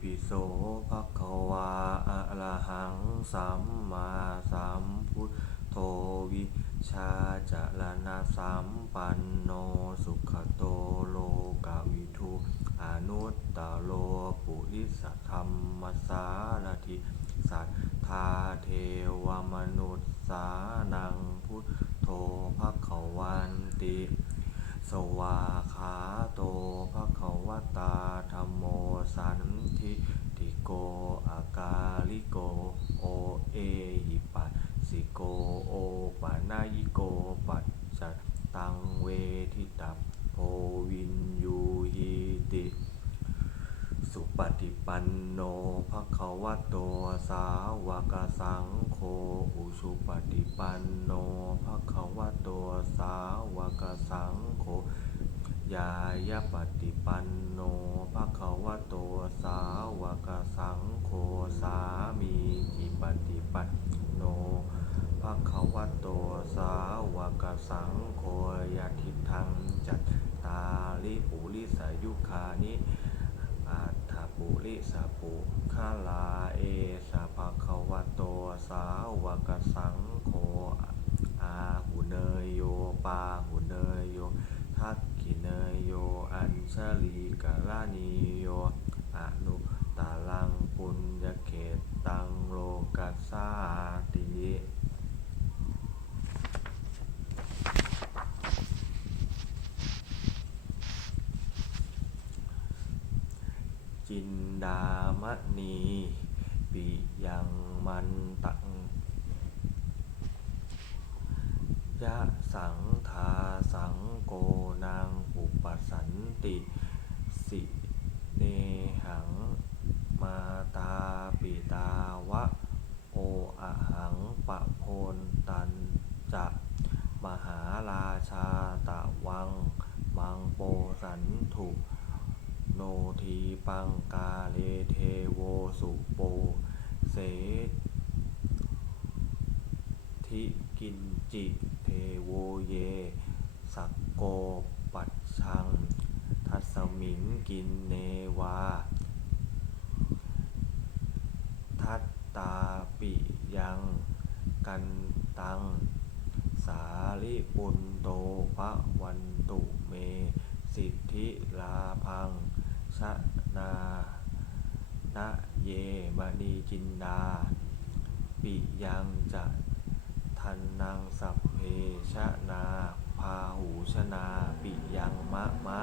ปิโสภะคะวาอะระหังสัมมาสัมพุทโธวิชาจารณะสัมปันโนสุขโตโลกาวิทูอนุตตโลปุริสธรรมสารถิสัทธาเทวมนุษย์สานังพุทโธภะควันติ สวาขาโตภะคะวตาธัมโมสันทิติ โกอากาลิโก โอเอหิปัสสิโก โอปะนายิโก ปัจจตังเวทิตัพโพวินยูหิติ สุปฏิปันโนภะคะวะโตสาวกสังโฆ อุชุปฏิปันโนภะคะวะโตสาวกสังโฆ ยายปฏิปันโนภะคะวะโตสาวกสังโฆสามีจิปฏิปันโนภะคะวะโตสาวกสังโฆยะทิทังจัตตาลิ ปุริสายุคานิอัฏฐปุริสปุคาลาเอสะภาคะวโตสาวกสังโฆอาหุเนยโยปาหุเนยโยทักขิเนยโยอัญชลีกะลานีโยอนุตตลังปุญญเขตตังโลกัสสาติ จินดามณีปิยังมันตังยะสังทาสังโกนางอุปสันติ สิเนหังมาตาปิตาวะ โออะหังปะโพนตันจะ มหาราชาตะวัง มังโปสันถุ โนทีปังกาเลเทโวสุโป เสทิกินจิเทโวเย สักโกปัชชัง ทัสมิง กินเนวา ทัตตาปิยัง กันตัง สาลิปุนโตภะวันตุเม สิทธิลาพังชะนานะเยมณีจินดา ปิยังจะทันนังสัพเพชะนา พาหูชนา ปิยังมะมะ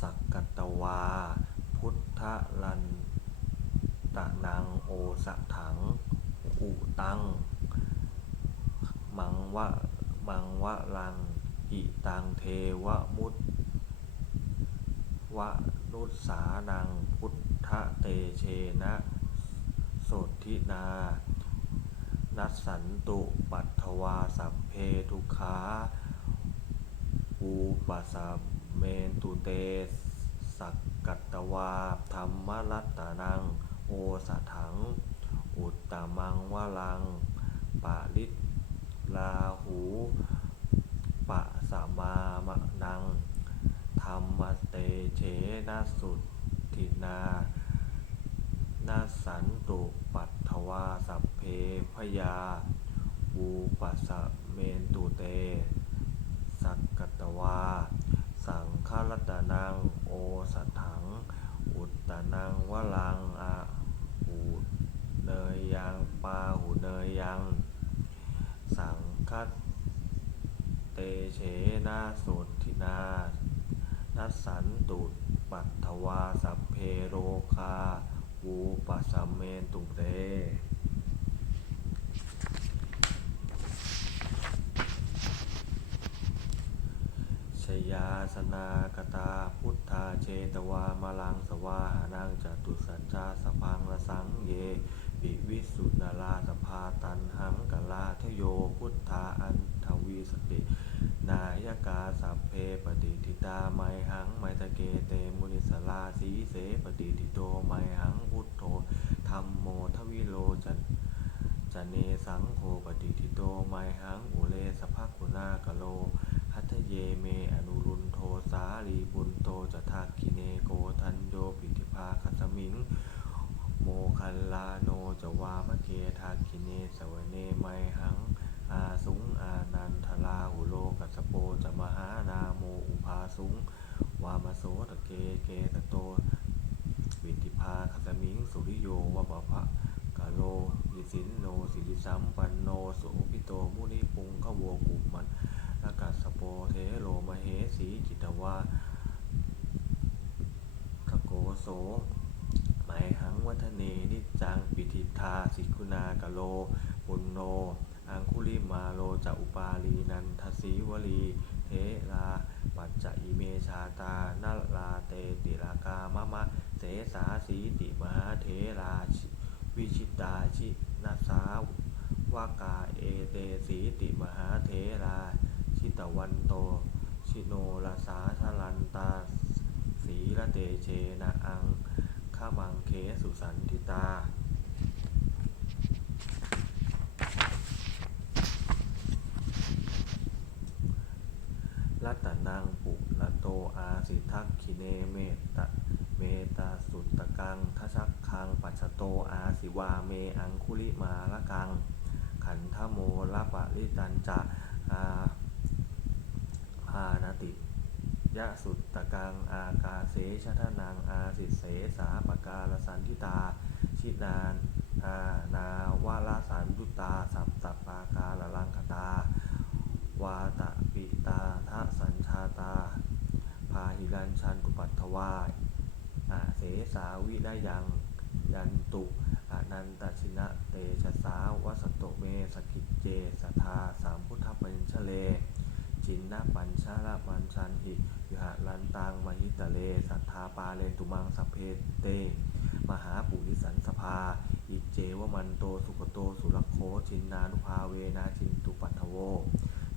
สั กัตตวา พุทธลันตะนังโอสะถัง อุตัง มังวะ มังวะลัง อิตังเทวมุตวะนุสสานังพุทธเตเชนะโสทินา นัสสันตุปัตถวาสัพเพทุขาอูปสสะเมนตุเตส ตวาธรรมรัตนัง โอสถัง อุตตมังวลังปาลิตลาหูปะสะมามะนัง ธรรมเตเชนะสุทินานาสันตุปัตถวาสัพเพพยาอูปัสเมนตุเต สักกตวา สังฆรัตนัง ตตนังวลังอาหูเนยยังปาหูเนยยัง สังคตเตเชนาสุทินา นัสสันตุปัตถวาสัพเพโรคาวูปัสสเมนตุเต ช ยาสนากตาพุทธาเชตวามาลังสวาหานังจตุสัจจาสพังละสังเยปิวิสุนาราสภาตันหังกลาทโยพุทธาอันทวีสติ นายกาสัพเพปฏิทิตาไมหังไมตะเกเตมุนิสลาสีเสปฏิทิโตไมหังพุทโธธรรมโมทวิโลจันจเนสังโฆปฏิทิโตไมหังอุเลสภคุณากะโล หัตถเยเมอนุรุนโทสาลีบุญโตจะทักคิเนโกทันโยปิติภาคัสมิง โมคัลลาโนจะวามะเกทักคิเนสวเนไมหัง อาสุงอานันทลาหุโลกัสสโปจะมหานาโมอุภาสุง วามโสตะเกเกตโต วิติภาคัสมิง สุริโยวะปะภะกะโลยิสินโนสิริสัมปันโนสุปิโตมุนิปุงขโวกุมัน เทโลมเหสีจิตวาคโกโสไมายหังวัฒเนนิจังปิทิทาสิกุณากะโลปุณโน อังคุลิมาโลจะอุปาลีนันทสีวลีเทลาปัจจะอิเมชาตานาลาเตติลากามะมะเสสาสีติมหาเทราวิชิตาชินาสาวากาเอเตสีติมหาเทรา วันโต ชิโนลสาชลันตาสีละเตเชนะอังขามังเคสุสันทิตารัตนังปุระโตอาสิทักขิเนเมตะเมตาสุตตะกังทัชักคังปัจจโตอาสิวาเมอังคุลิมาละกัง ขันธโมละปะริตันจะอาพานติ ยะสุตตะกังอากาเสชะทนังอาสิเสสาปกาลสันทิตา ชินานอานาวาลสันยุตา สัพตปากาลลังคตา วาตะปิตาทะสัญชาตา พาหิรัญชันตุปัตถวาอาเสสาวิไดยังยันตุอนันตชินะเตชะสาวสตโตเมสกิจเจสทาสามพุทธปัญชเล จินนะปัญชาละปัญชันหิวิ หารันตังมหิตะเล สัทธาปาเลตุมังสพเพเต มหาปุริสันสภา อิเจวมันโตสุขโตสุรโคชินนานุภาเวนาชินตุปัทโว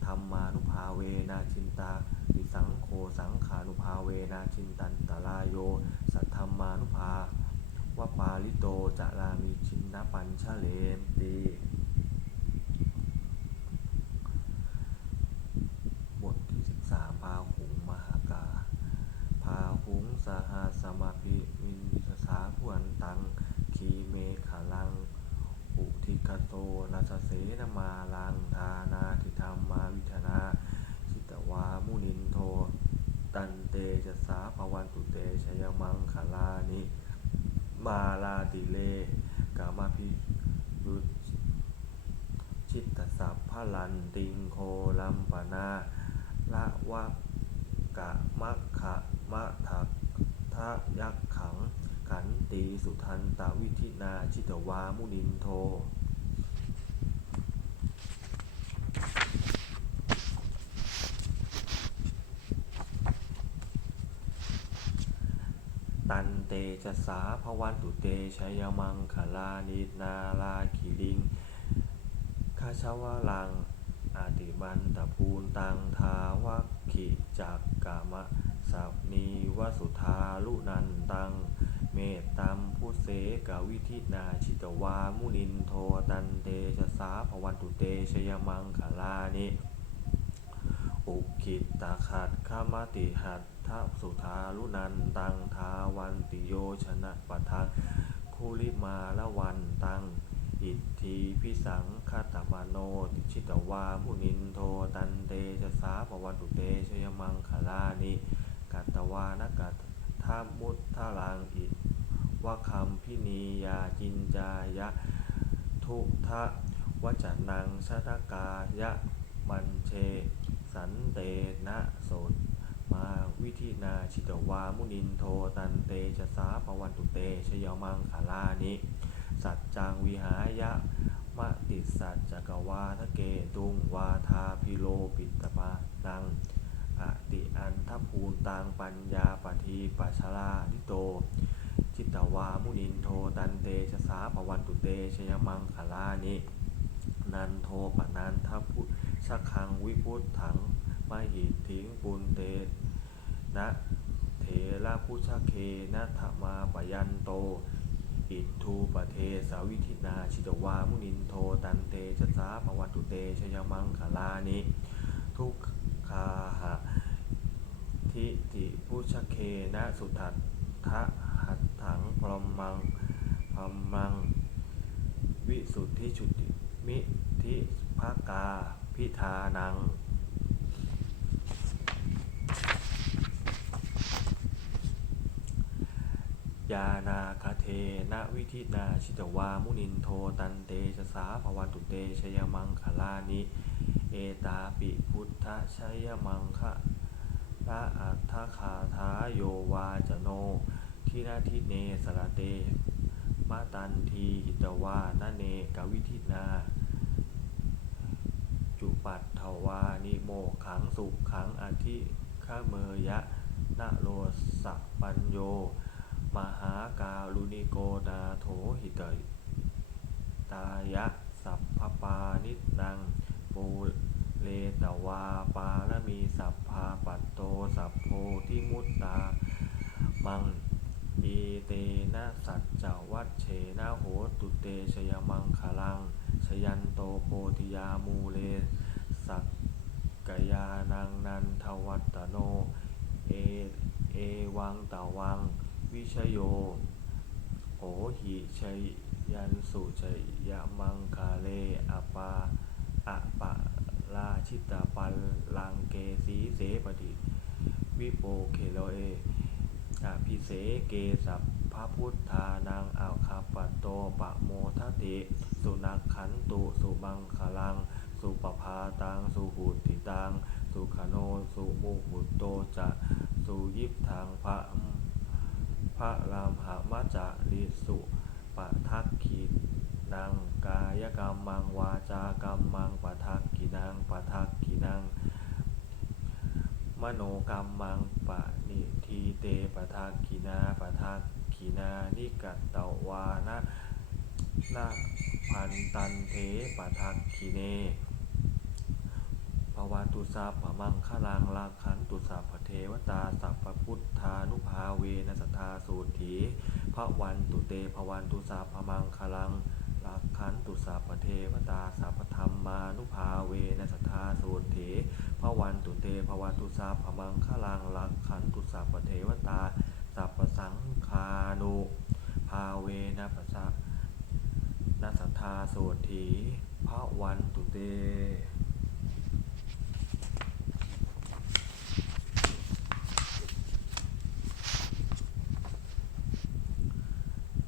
ธรรมานุภาเวนาชินตาวิสังโฆสังขานุภาเวนาชินตันตลายโย สัทธรรมานุภาวปาลิโตจะรามิชินนปัญชะเลมตีบทที่ 13 พาหุงมหากา พาหุงสหสมาภิวินวิสสาพวนตัง คีเมขาลัง อุทิกโตนัสเสนมาลังทานาทิธรรมาวิธนา ชิตวามุนินโท ตันเตจะสาภวันตุเตชยมังคลานิ มา ลาติเลกามาพิรุชิตสัพพลันติงโคลัมปนาละวะกะมัคคะมะทักทะยักขัง ขันตีสุทันตวิธินาชิตวามุนินโท ตัน เตจะสาภวันตุเตชยมังคลานินาลาคิลิงคาชาวลัง อาติมันตะภูนตังทาวัคขิจักกามะสัพนีวสุธาลุนันตัง เมตตัมพุเสกวิธินาชิตวามุนินโทตันเตชะสาภวันตุเตชยมังคลานิ อุคิตตาขัดขามติหัตถสุธาลุนันตังทาวันติโยชนะปะทังคุลิมาละวันตัง อิทธีพิสังคตมโนชิตวามุนินโทตันเตชะสาปวันตุเตชยมังคลานิกัตวานกัตทามุตทาลังอิวะคัมพินียาจินจายะ ทุทะวจนังชตกายะมันเช สันเตนะโสตมาวิธินาชิตวามุนินโทตันเตชะสาปวันตุเตชยมังคาลานิ สัจจังวิหายะมะติสัจจกวาทะเกตุงวาทาพิโลปิตปานังอติอันทภูนตังปัญญาปทีปัชลาลิโต จิตวามุนินโทตันเตชะสาปวันตุเตชยมังคาลานิ นันโทปนันทพุ ชักคังวิพุทธังมหิทิงปุนเตนะเถระพุชเคนะธมาปยันโต อิทูปเทสาวิธินาชิตวามุนินโทตันเตชะสาภวัตุเตชยมังคลานิ ทุกขาหะทิติพุชเคนะสุทัตทะหัตถังพรหมังพรหมัง วิสุทธิชุติมิทิภากา พิธานัง ยานาคาเทนะวิธินาชิตวามุนินโทตันเตชะสาภวันตุเตชยมังคลานิ เอตาปิพุทธชยมังคะละอัฏฐคาทาโยวาจโน ทินาทิเนสระเตมาตันทีหิตวานาเนกวิธินา จุปัตถวานิโมขังสุขขังอธิขเมยะนะโลสะปัญโย มหากาลุนิโกนาโถหิตยตายะสัพพปานินังปูเลตวาปารมีสัพพาปัตโตสัพโพทิมุตตา มังอีเตนะสัจจวัชเชนะโหตุเตชยมัง ยันโตโพธิยามูเล สักกยานังนันทวัตโน เอ เอวังตะวัง วิชโยโหหิชัยยันสุชัยยมังคาเลอปาอะปะราชิตาปัลลังเกสีเสปฏิวิโปเคโลเออภิเสเกสัพพระพุทธานังอัคคปโตปะโมทติ สุนักขันตุสุบังคลัง สุปภาตัง สุหุติตัง สุขโน สุมุหุตโตจะ สุยิบทางพระพระรามหามาจะลิสุปะทักขีนังกายกรรมมังวาจากรรมมังปะทักขีนังปะทักขีนังมโนกรรมังปะนิทีเตปะทักขีนาปะทักขีนานิกัตตวานะ นะพันตันเทปะทักขีเนภวันตุสาพมังคลังลาคันตุสาพเทวตาสัพพุทธานุภาเวนะสัทธาสูถีพระวันตุเตภวันตุสาพมังคลังลาคันตุสาพเทวตาสัพพธรรมานุภาเวนะสัทธาสูถีพระวันตุเตภวันตุสาพมังคลังลักขันตุสัพเทวตาสัพพสังคานุภาเวนะปัสสะ นัสสัทธาโสถีพระวันตุเต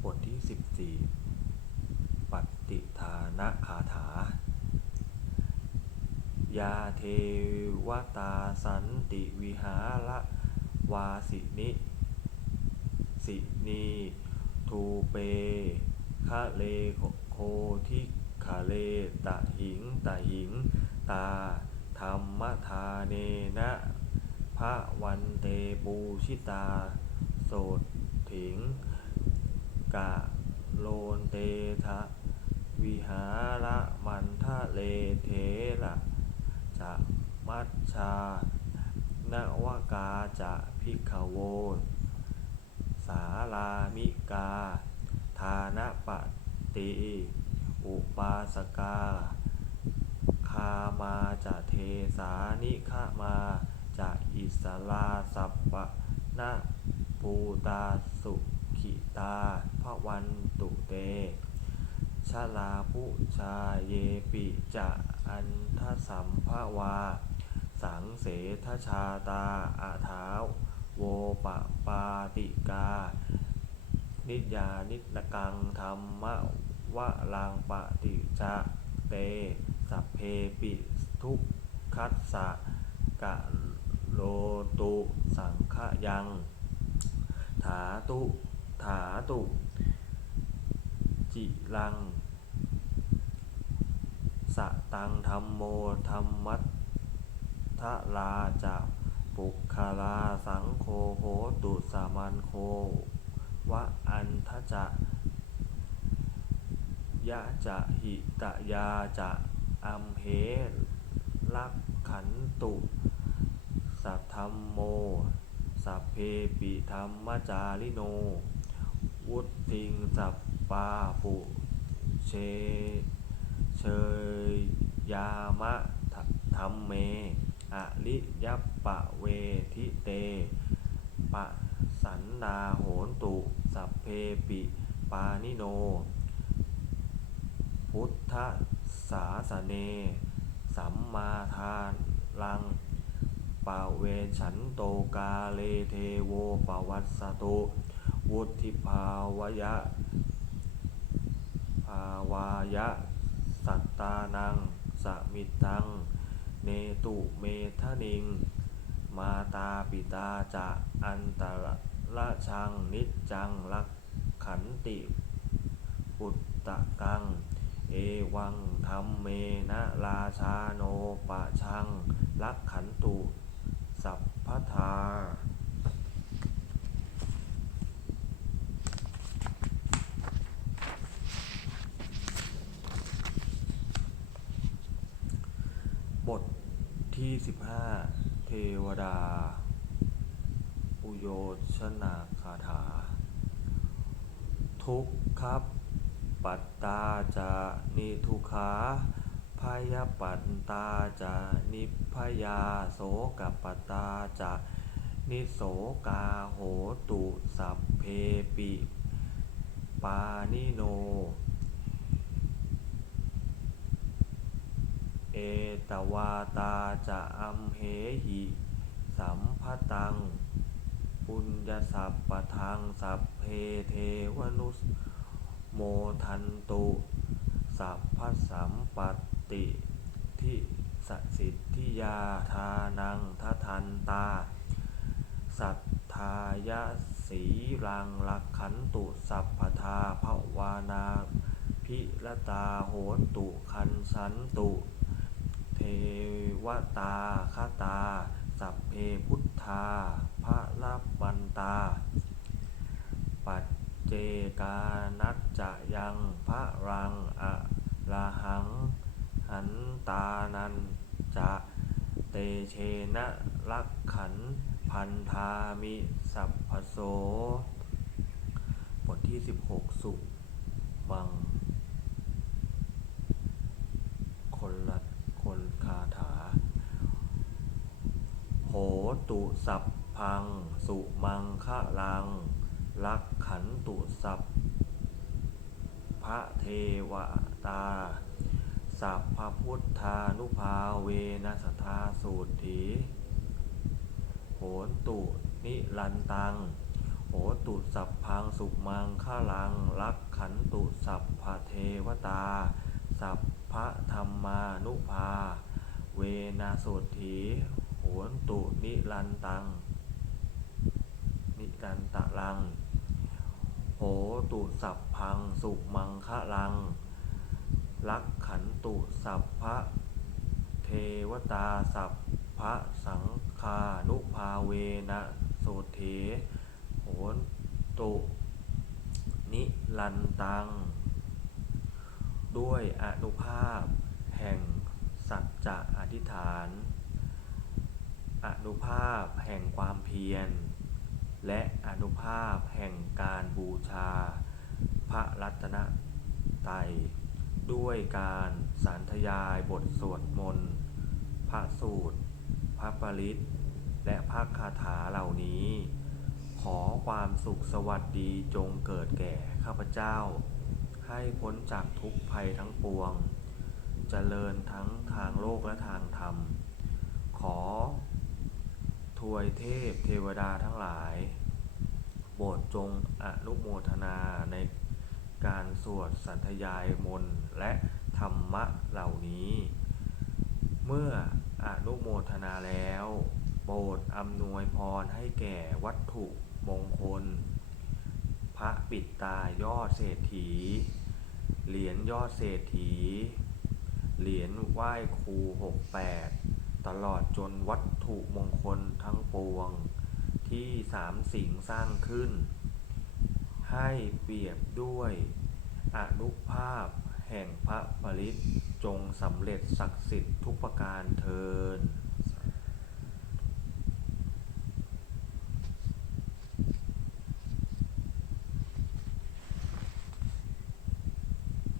บทที่ 14 ปัตติฐานะคาถา ยาเทวตาสันติวิหารวาสินิสินีทูเปคะเลโคทิคะเลตะหิงตะหิง ตาธรรมทาเนนะพระวันเตปูชิตา โสดถิง กะโลนเตทะวิหาระมันทะเลเทระจะมัชชานวากาจะพิกโวสาลามิกาทานปะ ติ อุปาสกา คามาจะเทสานิฆามาจะอิสลาสัปปะนะปูตาสุขิตาพระวันตุเตชาลาพุชาเยปิจะอันทสัมภวา สังเสทชาตาอาถาวโวปะปาติกา นิยานิตกังธรรมะ วะลังปฏิจะเต สัพเพปิทุกขัสสะกะโลตุสังขยัง ถาตุถาตุ จิลัง สะตังธรรมโมธรรมัตทะลาจะปุคคาลาสังโฆโหตุสามันโควะอันทจะ ยะจะหิตะยาจะอัมเหลักขันตุสัทธัมโม สัพเพปิธรรมจาริโน วุติงสัพปาปุเชเชยยามะธรรมเมอริยปปะเวทิเต ปะสันดาโหนตุ สัพเพปิปานิโน พุทธศาสเน สัมมาทานลังปะเวฉันโตกาเลเทโวปวัสสตุวุธิภาวะยะ ภาวายะ สัตตานัง สมิตัง เนตุเมทะนิง มาตาปิตาจะอันตระชังนิจจังลักขันติปุตตะกัง เอวังธรรมเมนะราชาโนปะชัง ลักขันตุ สัพพทาบทที่ 15 เทวดา อุโยชนาคาถา ทุกขับปัตตาจะ ขาพยาปัตตาจะนิพยาโสกปตาจะนิโสกาโหตุสัพเพปิ ปานิโน เอตวาตาจะอัมเหหิ สัมภตัง ปุญญสัพปทังสัพเพเทวนุสโมทันตุ สัพพสัมปติทิสสิทธิยาทานังททันตา สัทธายะสีรังลักขันตุสัพพทาภวานาพิรตาโหนตุคันสันตุ เทวตาคตา สัพเพพุทธาพระลับวันตา ปัจ เจกานัจจะยังพระรังอะระหัง หันตานันจะเตเชนะลักขันพันธามิสัพพโส บทที่ 16 สุบัง คนละคนคาถา โหตุสัพพัง สุมังคะลัง ลักขันตุสัพพระเทวตา สัพพพุทธานุภาเวนัสธาสูตรถีโหนตุนิรันตัง โหตุสัพพังสุมังคะลังลักขันตุสัพพเทวตา สัพพะธรรมานุภา เวนาสุถีโหนตุนิรันตัง นิรันตะลัง โหตุสัพพังสุมังคะลัง ลักขันตุสัพพะเทวตาสัพพะสังคานุภาเวนะโสุทถีโหนตุนิรันตัง ด้วยอนุภาพแห่งสัจจะอธิษฐาน อนุภาพแห่งความเพียร และอนุภาพแห่งการบูชา พระรัตนตรัยด้วยการสาธยายบทสวดมนต์พระสูตร พระปริตและพระคาถาเหล่านี้ ขอความสุขสวัสดีจงเกิดแก่ข้าพเจ้า ให้พ้นจากทุกภัยทั้งปวงเจริญทั้งทางโลกและทางธรรม ขอ ทวยเทพเทวดาทั้งหลาย โปรดจงอนุโมทนาในการสวดสันธยายมนและธรรมะเหล่านี้ เมื่ออนุโมทนาแล้ว โปรดอำนวยพรให้แก่วัตถุมงคล พระปิดตายอดเศรษฐี เหรียญยอดเศรษฐี เหรียญไหว้ครูหกแปด ตลอดจนวัตถุมงคลทั้งปวง ที่สามสิ่งสร้างขึ้น ให้เปรียบด้วยอนุภาพแห่งพระปริศจงสำเร็จศักดิ์สิทธิ์ทุกประการเทิน